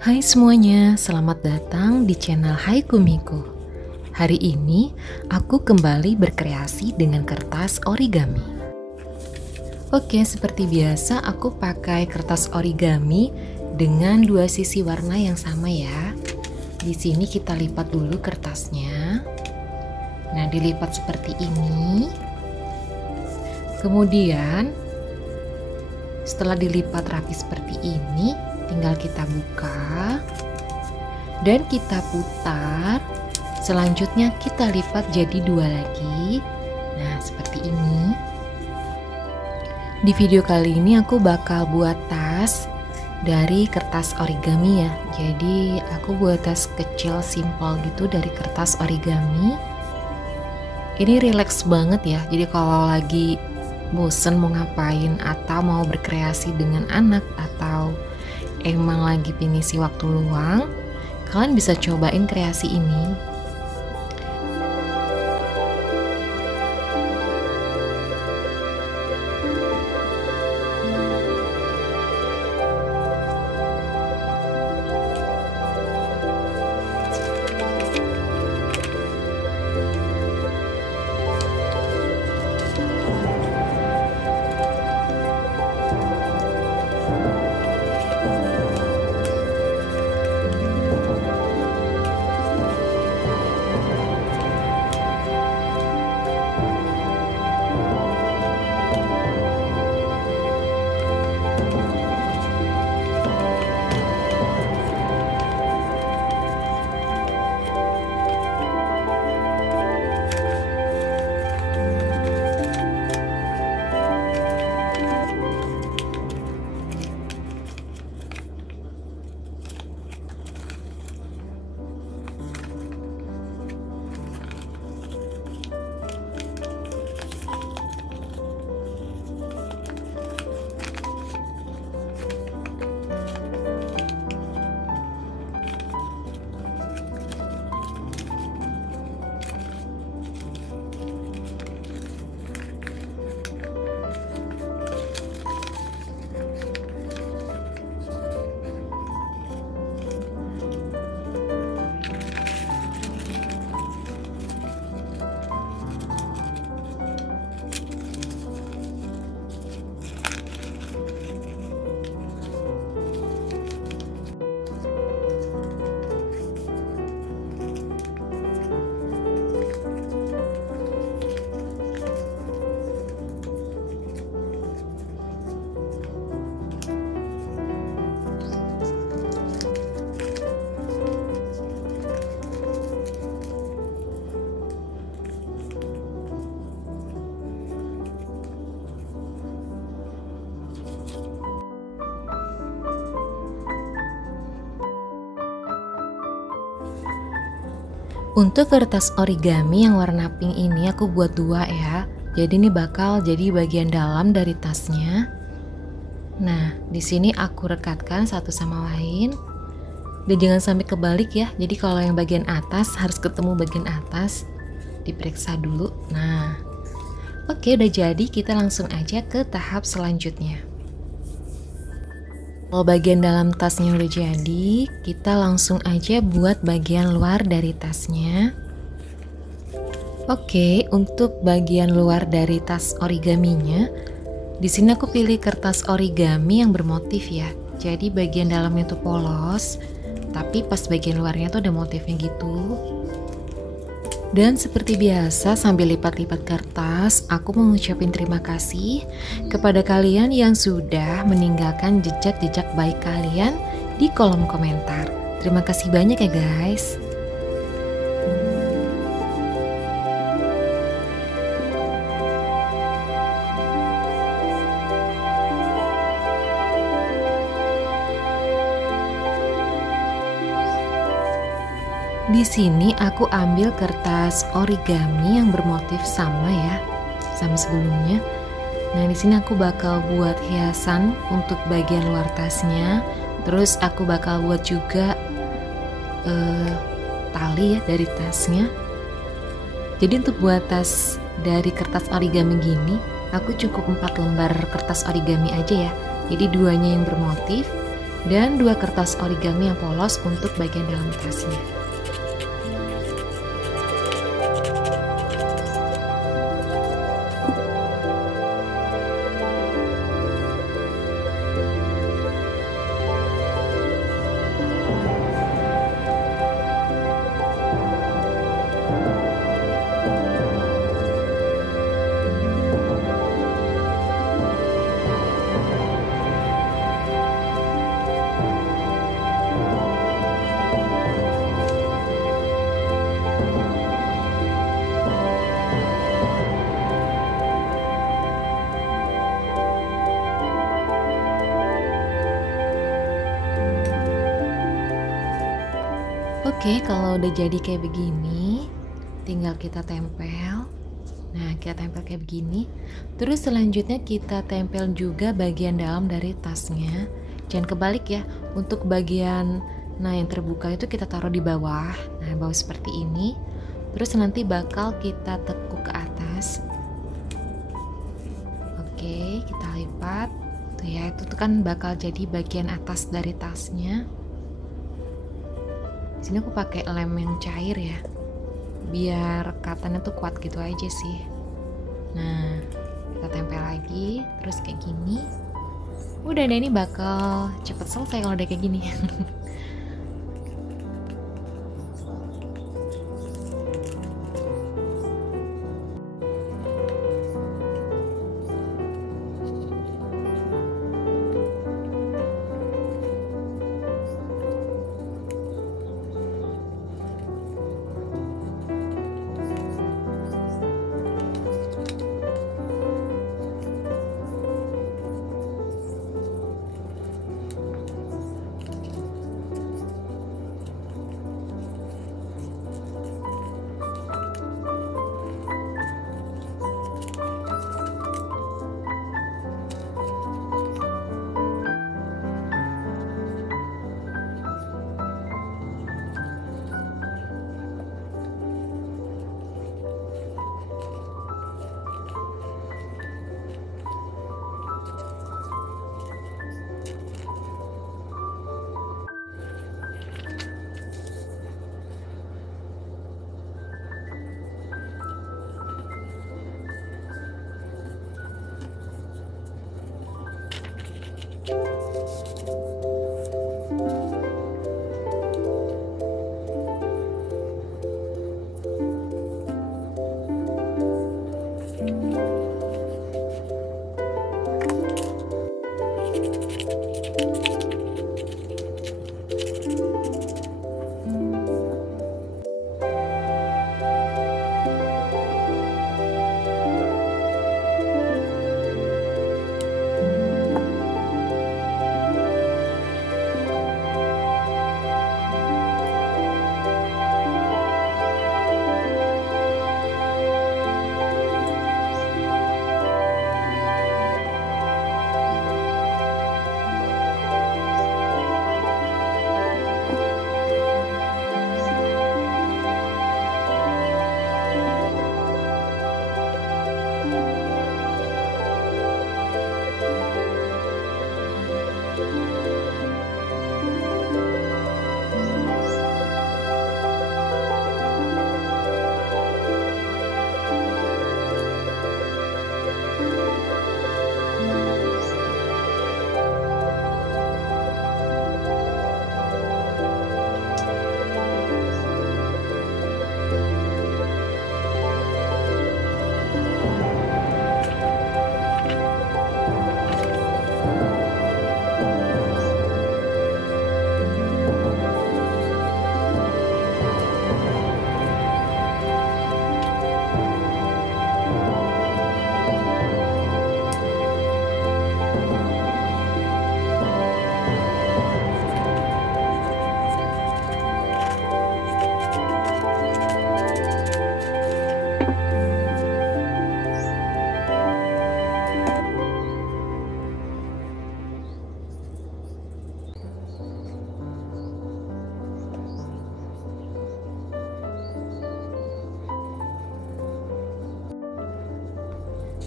Hai semuanya, selamat datang di channel Hai Kumiko. Hari ini aku kembali berkreasi dengan kertas origami. Oke, seperti biasa aku pakai kertas origami dengan dua sisi warna yang sama ya. Di sini kita lipat dulu kertasnya. Nah, dilipat seperti ini. Kemudian setelah dilipat rapi seperti ini, tinggal kita buka dan kita putar. Selanjutnya kita lipat jadi dua lagi. Nah, seperti ini. Di video kali ini aku bakal buat tas dari kertas origami ya. Jadi aku buat tas kecil simpel gitu dari kertas origami. Ini relax banget ya. Jadi kalau lagi bosen mau ngapain atau mau berkreasi dengan anak atau emang lagi pengisi waktu luang, kalian bisa cobain kreasi ini. Untuk kertas origami yang warna pink ini aku buat dua ya. Jadi ini bakal jadi bagian dalam dari tasnya. Nah, di sini aku rekatkan satu sama lain. Dan jangan sampai kebalik ya. Jadi kalau yang bagian atas harus ketemu bagian atas. Diperiksa dulu. Nah, oke, udah jadi, kita langsung aja ke tahap selanjutnya. Kalau bagian dalam tasnya udah jadi, kita langsung aja buat bagian luar dari tasnya. Oke, untuk bagian luar dari tas origaminya, di sini aku pilih kertas origami yang bermotif ya. Jadi bagian dalamnya tuh polos, tapi pas bagian luarnya tuh ada motifnya gitu. Dan seperti biasa sambil lipat-lipat kertas, aku mengucapin terima kasih kepada kalian yang sudah meninggalkan jejak-jejak baik kalian di kolom komentar. Terima kasih banyak ya guys. Di sini aku ambil kertas origami yang bermotif sama ya, sama sebelumnya. Nah, di sini aku bakal buat hiasan untuk bagian luar tasnya. Terus aku bakal buat juga tali ya dari tasnya. Jadi untuk buat tas dari kertas origami gini, aku cukup 4 lembar kertas origami aja ya. Jadi duanya yang bermotif, dan 2 kertas origami yang polos untuk bagian dalam tasnya. Oke, kalau udah jadi kayak begini, tinggal kita tempel. Nah, kita tempel kayak begini. Terus selanjutnya kita tempel juga bagian dalam dari tasnya. Jangan kebalik ya. Untuk bagian yang terbuka itu kita taruh di bawah. Nah, bawah seperti ini. Terus nanti bakal kita tekuk ke atas. Oke, kita lipat. Tuh ya, itu tuh kan bakal jadi bagian atas dari tasnya. Di sini aku pakai lem yang cair ya, biar katanya tuh kuat gitu aja sih. Nah, kita tempel lagi, terus kayak gini. Udah deh, ini bakal cepet selesai kalau udah kayak gini.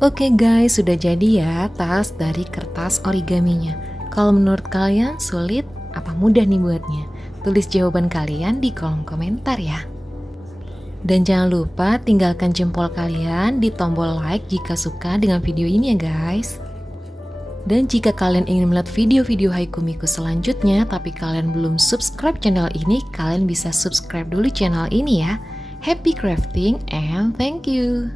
Oke guys, sudah jadi ya tas dari kertas origaminya. Kalau menurut kalian sulit, apa mudah nih buatnya? Tulis jawaban kalian di kolom komentar ya. Dan jangan lupa tinggalkan jempol kalian di tombol like jika suka dengan video ini ya guys. Dan jika kalian ingin melihat video-video haiku miku selanjutnya tapi kalian belum subscribe channel ini, kalian bisa subscribe dulu channel ini ya. Happy crafting and thank you.